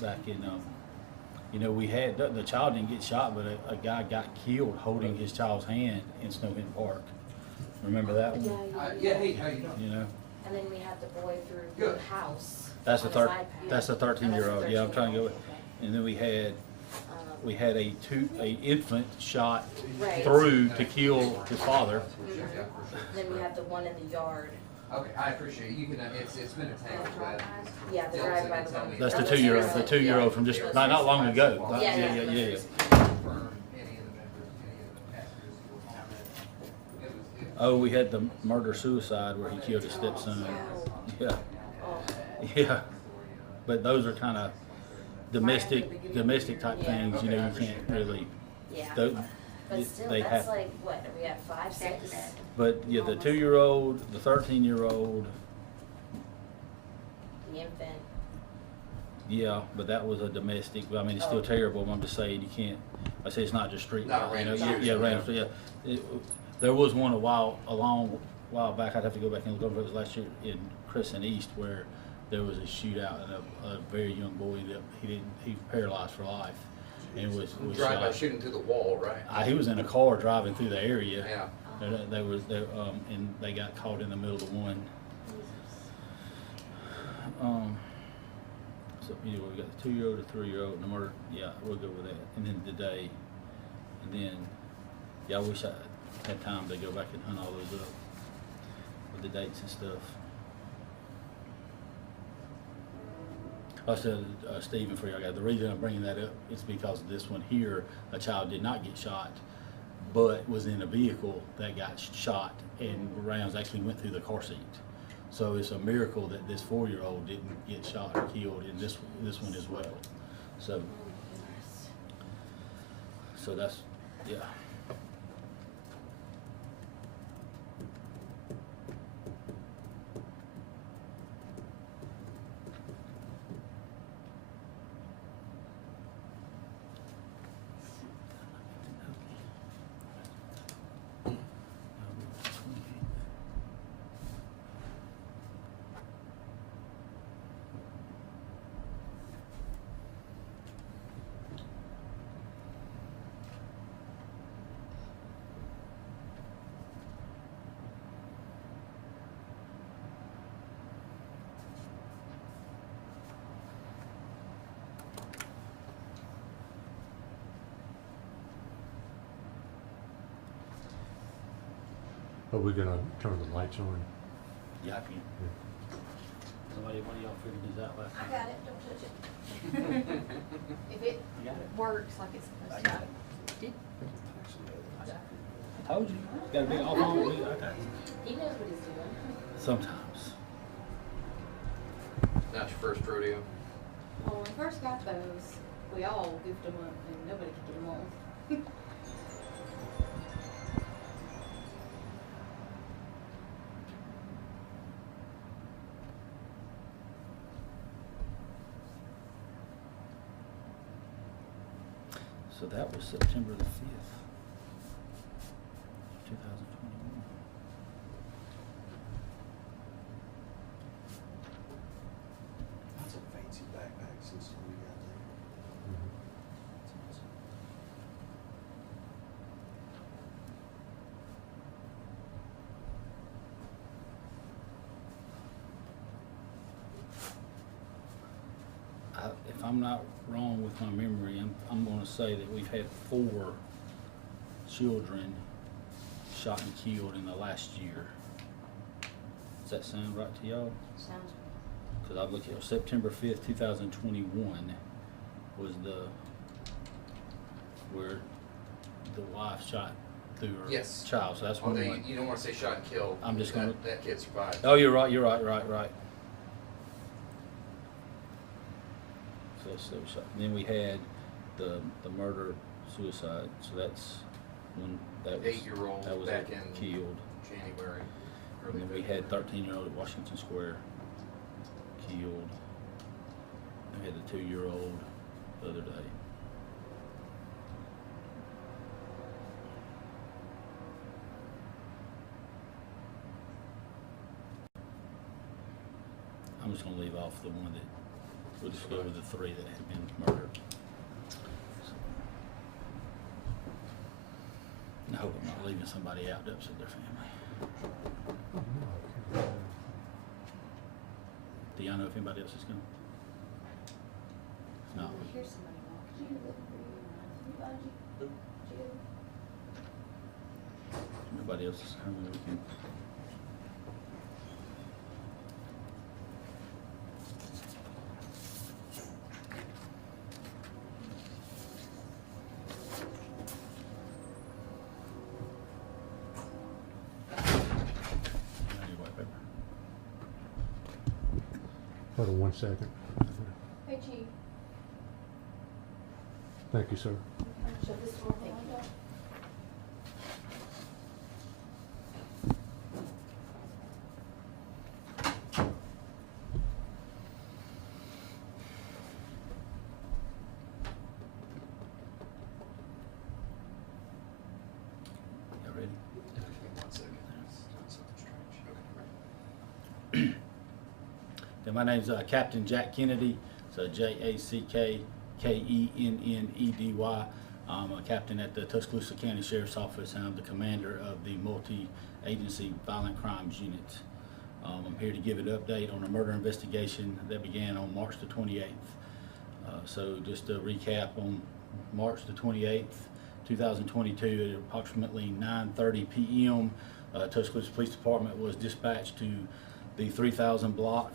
back in, we had, the child didn't get shot, but a guy got killed holding his child's hand in Snow Hill Park. Remember that one? Yeah, hey, how you doing? You know? And then we had the boy through Good. the house. That's on the his iPad. that's the Oh, that's the 13-year-old. Yeah, I'm trying to go. 13-year-old, And then we had a infant shot Right. through to kill his father. Yeah, for sure. Then we had the one in the yard. Okay, I appreciate it. You can, it's been a tangle, but. Yeah, the Dylan drive said by he'd the tell one. me. That's the Oh, two-year-old. The recent. two-year-old from just not long ago. Yeah, Yeah. Confirm any of the members, any of the passengers who were on it. It was. Oh, we had the murder-suicide where he killed his stepson. Yeah, Oh, yeah. But those are kind of domestic type things. You know, you can't really. yeah. Those, But still, they that's have. like, what, are we at 5, 6? But yeah, the 2-year-old, the 13-year-old. The infant. Yeah, but that was a domestic. I mean, it's still Oh. terrible. But I'm just saying you can't. I say it's not just street. Not a violence, random yeah, shooting, random. Yeah, there was one a long while back. I'd have to go back and look over. It was last year in Crescent East where there was a shootout and a very young boy that he was paralyzed for life and was Drive by shot. shooting through the wall, right? He was in a car driving through the area. Yeah. And they got caught in the middle of one. So anyway, we got the 2-year-old, the 3-year-old, and the murder. Yeah, we'll go with that. And then today, and then, yeah, I wish I had time to go back and hunt all those up with the dates and stuff. I said, Stephen, for y'all guys, the reason I'm bringing that up is because this one here, a child did not get shot, but was in a vehicle that got shot, and rounds actually went through the car seat. So it's a miracle that this 4-year-old didn't get shot or killed in this one as well. So that's, yeah. Are we gonna turn the lights on? Yeah, I can. Somebody, one of y'all figured this out last I night? got it, don't touch it. If it You got it? works like it's supposed I to. got it. I told you. Got a big off on it. Okay. He knows what he's doing. Sometimes. Not your first rodeo. When we first got those, we all goofed them up and nobody could get them on. So that was September the 5th, 2021. That's a fancy backpack system we got there. That's awesome. If I'm not wrong with my memory, I'm gonna say that we've had 4 children shot and killed in the last year. Does that sound right to y'all? Sounds. Cause I look at September 5th, 2021 was where the wife shot through her Yes. child, so that's Oh, one. you don't wanna say shot and killed. I'm just because gonna- That kid survived. Oh, you're right, right. So then we had the murder suicide, so that's when that was 8-year-old that was back in killed. January. And early then we February. had 13-year-old at Washington Square killed. We had the 2-year-old the other day. I'm just gonna leave off the one that We'll just go with the 3 that had been murdered. I hope I'm not leaving somebody out to upset their family. Do y'all know if anybody else is coming? If not, Here's somebody walking. nobody else is coming, we can. I need white paper. Hold on 1 second. Hey, Chief. Thank you, sir. Shut this door, thank you. Y'all ready? Give me 1 second. It's doing something strange. Okay, my name's Captain Jack Kennedy. So JackKennedy. I'm a captain at the Tuscaloosa County Sheriff's Office, and I'm the commander of the multi-agency violent crimes unit. I'm here to give an update on a murder investigation that began on March the 28th. So just to recap, on March the 28th, 2022, at approximately 9:30 p.m., Tuscaloosa Police Department was dispatched to the 3000 block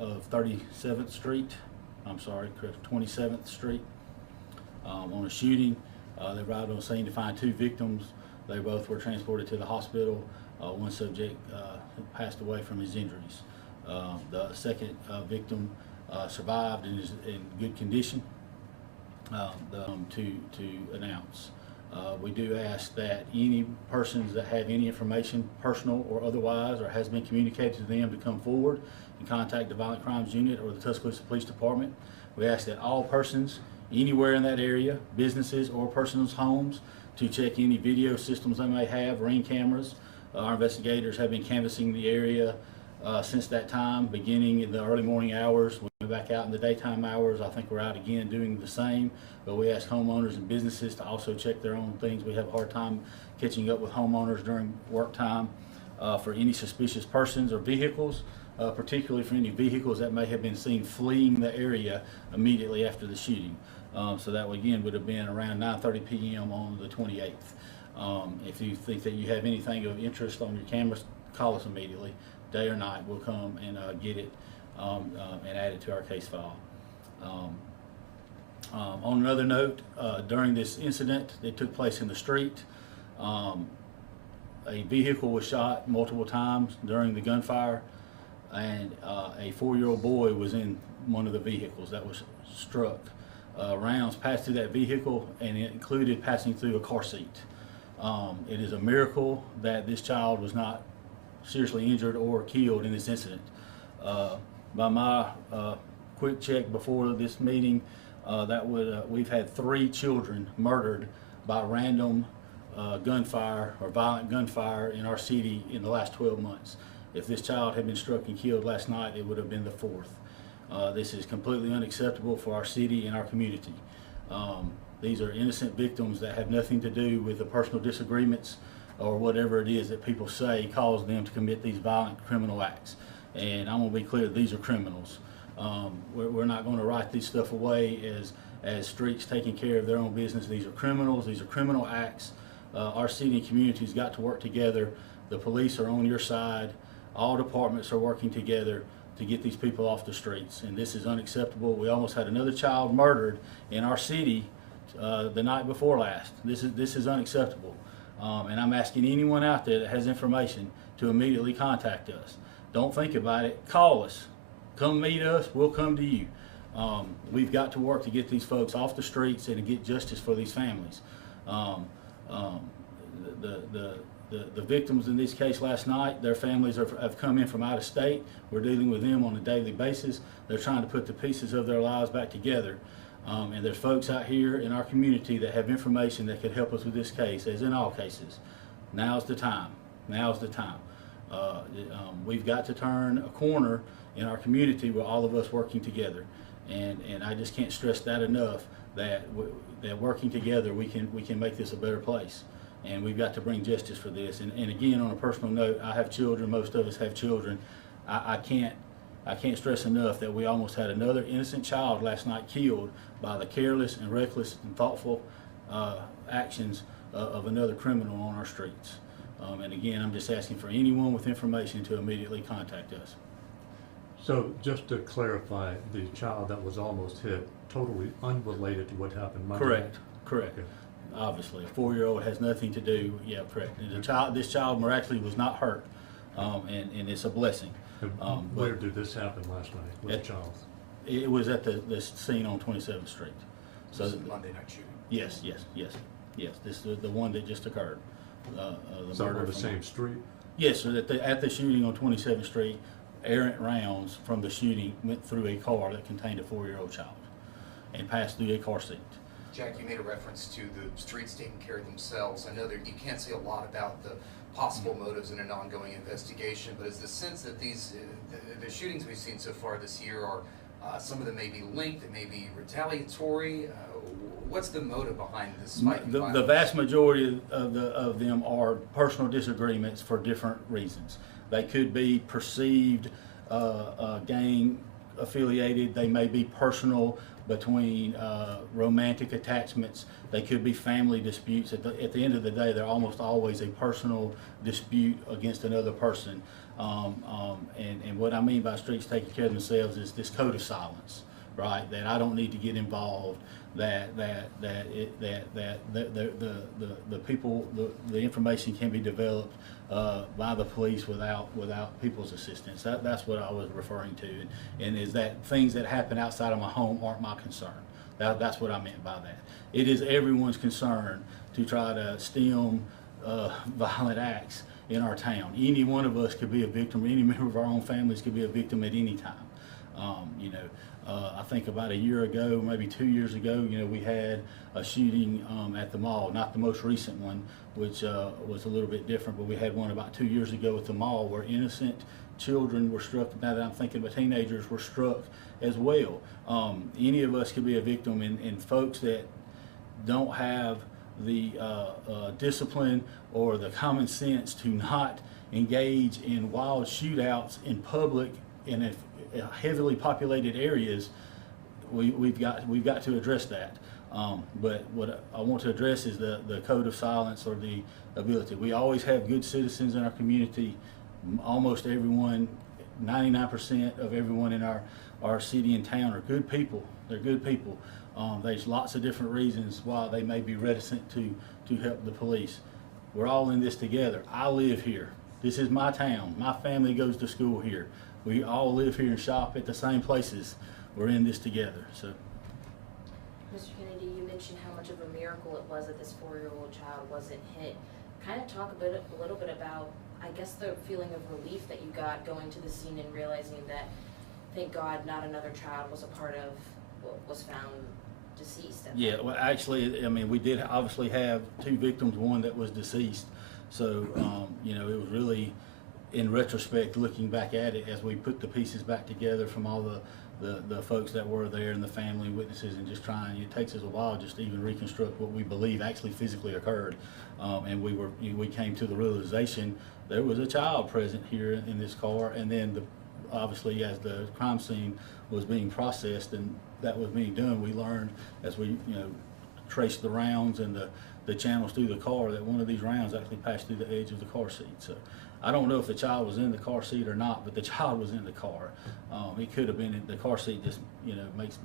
of 37th Street. I'm sorry, correct, 27th Street, on a shooting. They arrived on scene to find 2 victims. They both were transported to the hospital. One subject passed away from his injuries. The second victim survived and is in good condition. To announce, we do ask that any persons that have any information, personal or otherwise, or has been communicated to them, to come forward and contact the Violent Crimes Unit or the Tuscaloosa Police Department. We ask that all persons anywhere in that area, businesses or persons' homes, to check any video systems they may have, ring cameras. Our investigators have been canvassing the area since that time, beginning in the early morning hours. We went back out in the daytime hours. I think we're out again doing the same, but we ask homeowners and businesses to also check their own things. We have a hard time catching up with homeowners during work time for any suspicious persons or vehicles, particularly for any vehicles that may have been seen fleeing the area immediately after the shooting. So that again would have been around 9:30 p.m. on the 28th. If you think that you have anything of interest on your cameras, call us immediately, day or night. We'll come and get it and add it to our case file. On another note, during this incident that took place in the street, a vehicle was shot multiple times during the gunfire, and a 4-year-old boy was in one of the vehicles that was struck. Rounds passed through that vehicle, and it included passing through a car seat. It is a miracle that this child was not seriously injured or killed in this incident. By my quick check before this meeting, we've had 3 children murdered by random gunfire or violent gunfire in our city in the last 12 months. If this child had been struck and killed last night, it would have been the 4th. This is completely unacceptable for our city and our community. These are innocent victims that have nothing to do with the personal disagreements or whatever it is that people say caused them to commit these violent criminal acts. And I'm going to be clear, these are criminals. We're not going to write this stuff away as streets taking care of their own business. These are criminals. These are criminal acts. Our city and community's got to work together. The police are on your side. All departments are working together to get these people off the streets, and this is unacceptable. We almost had another child murdered in our city the night before last. This is unacceptable, and I'm asking anyone out there that has information to immediately contact us. Don't think about it. Call us. Come meet us. We'll come to you. We've got to work to get these folks off the streets and to get justice for these families. The victims in this case last night, their families have come in from out of state. We're dealing with them on a daily basis. They're trying to put the pieces of their lives back together. And there's folks out here in our community that have information that could help us with this case, as in all cases. Now's the time. Now's the time. We've got to turn a corner in our community with all of us working together. And I just can't stress that enough, that that working together, we can make this a better place. And we've got to bring justice for this. And again, on a personal note, I have children, most of us have children. I can't stress enough that we almost had another innocent child last night killed by the careless and reckless and thoughtful actions of another criminal on our streets. And again, I'm just asking for anyone with information to immediately contact us. So just to clarify, the child that was almost hit, totally unrelated to what happened Monday night? Correct. Okay. Obviously, a 4-year-old has nothing to do. Yeah, correct. And this child miraculously was not hurt, and it's a blessing. And where did this happen last night with the child? It was at the scene on 27th Street. So This is Monday night shooting. yes. This is the one that just occurred. The So murder on the from- same street? Yes, so at the shooting on 27th Street, errant rounds from the shooting went through a car that contained a 4-year-old child and passed through a car seat. Jack, you made a reference to the streets taking care of themselves. I know that you can't say a lot about the possible motives in an ongoing investigation, but is the sense that these the shootings we've seen so far this year are some of them may be linked, they may be retaliatory. What's the motive behind this spike in The violence? vast majority of them are personal disagreements for different reasons. They could be perceived gang affiliated. They may be personal between romantic attachments. They could be family disputes. At the end of the day, they're almost always a personal dispute against another person. And what I mean by streets taking care of themselves is this code of silence, right? That I don't need to get involved. The people, the information can be developed by the police without people's assistance. That's what I was referring to, and is that things that happen outside of my home aren't my concern. That's what I meant by that. It is everyone's concern to try to stem violent acts in our town. Any one of us could be a victim. Any member of our own families could be a victim at any time. I think about a year ago, maybe 2 years ago, we had a shooting at the mall, not the most recent one, which was a little bit different, but we had one about 2 years ago at the mall where innocent children were struck. Now that I'm thinking about teenagers, were struck as well. Any of us could be a victim, and folks that don't have the discipline or the common sense to not engage in wild shootouts in public in heavily populated areas, we've got to address that. But what I want to address is the code of silence, or the ability. We always have good citizens in our community. Almost everyone, 99% of everyone in our city and town are good people. They're good people. There's lots of different reasons why they may be reticent to help the police. We're all in this together. I live here. This is my town. My family goes to school here. We all live here and shop at the same places. We're in this together. So, Mr. Kennedy, you mentioned how much of a miracle it was that this 4-year-old child wasn't hit. Kind of talk a little bit about, I guess, the feeling of relief that you got going to the scene and realizing that, thank God, not another child was a part of what was found deceased. yeah, well, actually, I mean, we did obviously have 2 victims, one that was deceased. So, it was really, in retrospect, looking back at it, as we put the pieces back together from all the folks that were there and the family and witnesses, and just trying, it takes us a while just to even reconstruct what we believe actually physically occurred. And we came to the realization there was a child present here in this car, and then obviously as the crime scene was being processed and that was being done, we learned as we traced the rounds and the channels through the car that one of these rounds actually passed through the edge of the car seat. So I don't know if the child was in the car seat or not, but the child was in the car. It could have been in the car seat, just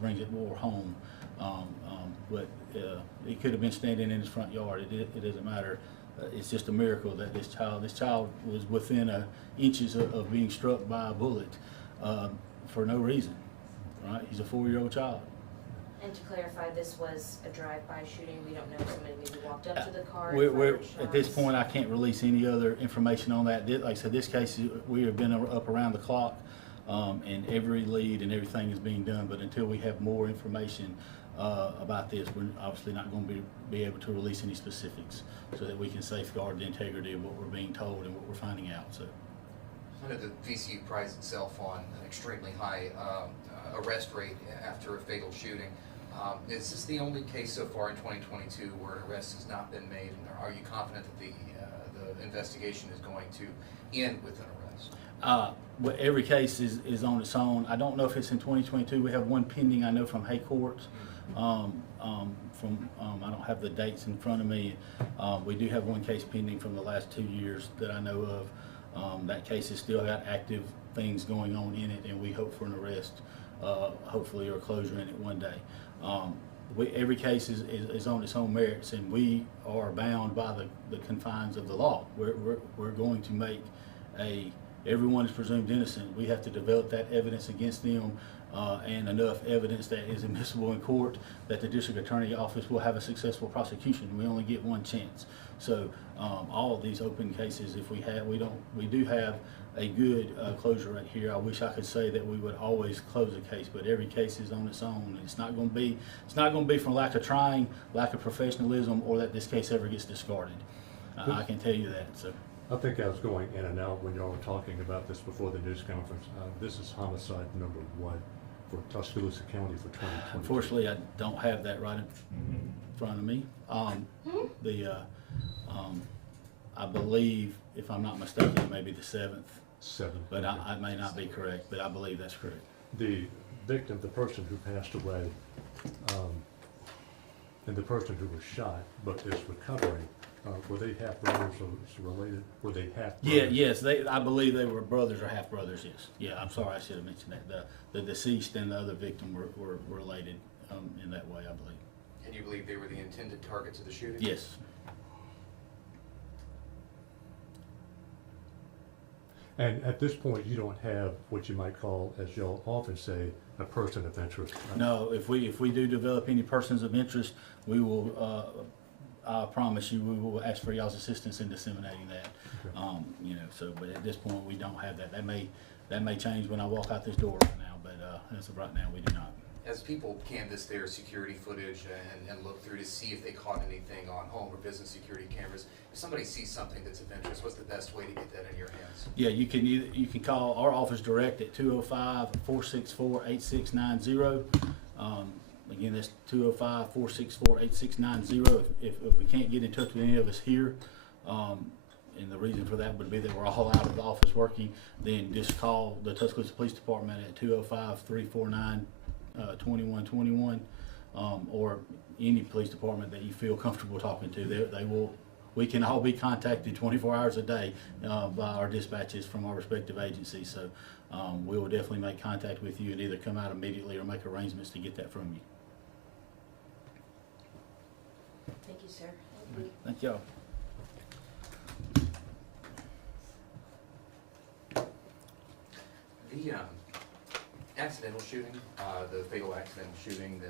brings it more home. But it could have been standing in his front yard. It doesn't matter. It's just a miracle that this child was within inches of being struck by a bullet for no reason. Right? He's a 4-year-old child. And to clarify, this was a drive-by shooting. We don't know if somebody maybe walked up to the car. and We're fired at this shots. point, I can't release any other information on that. Like I said, this case, we have been up around the clock, and every lead and everything is being done. But until we have more information about this, we're obviously not going to be able to release any specifics, so that we can safeguard the integrity of what we're being told and what we're finding out. So. I know the VCU prides itself on an extremely high arrest rate after a fatal shooting. Is this the only case so far in 2022 where an arrest has not been made? And are you confident that the investigation is going to end with an arrest? Well, every case is on its own. I don't know if it's in 2022. We have one pending, I know, from Hay Court. I don't have the dates in front of me. We do have one case pending from the last 2 years that I know of. That case has still got active things going on in it, and we hope for an arrest, hopefully, or closure in it one day. Every case is on its own merits, and we are bound by the confines of the law. We're going to make everyone is presumed innocent. We have to develop that evidence against them, and enough evidence that is admissible in court that the district attorney office will have a successful prosecution. We only get one chance. So all of these open cases, if we do have a good closure right here. I wish I could say that we would always close a case, but every case is on its own. It's not going to be from lack of trying, lack of professionalism, or that this case ever gets discarded. I can tell you that. So. I think I was going in and out when y'all were talking about this before the news conference. This is homicide number 1 for Tuscaloosa County for 2022. Unfortunately, I don't have that right in front of me. I believe, if I'm not mistaken, it may be the 7th. 7. But I may not be correct, but I believe that's correct. The victim, the person who passed away, and the person who was shot but is recovering, were they half brothers or related? Were they half brothers? Yes, I believe they were brothers or half brothers. Yes. Yeah, I'm sorry, I should have mentioned that. The deceased and the other victim were related in that way, I believe. And you believe they were the intended targets of the shooting? Yes. And at this point, you don't have what you might call, as you'll often say, a person of interest. Right? No, if we do develop any persons of interest, we will. I promise you, we will ask for y'all's assistance in disseminating that. Okay. So but at this point, we don't have that. That may change when I walk out this door right now, but as of right now, we do not. As people canvass their security footage and look through to see if they caught anything on home or business security cameras, if somebody sees something that's of interest, what's the best way to get that in your hands? Yeah, you can call our office direct at 205-464-8690. Again, that's 205-464-8690. If we can't get in touch with any of us here, and the reason for that would be that we're all out of the office working, then just call the Tuscaloosa Police Department at 205-349-2121, or any police department that you feel comfortable talking to. We can all be contacted 24 hours a day by our dispatches from our respective agencies. So we will definitely make contact with you and either come out immediately or make arrangements to get that from you. Thank you, sir. Thank y'all. The accidental shooting, the fatal accidental shooting,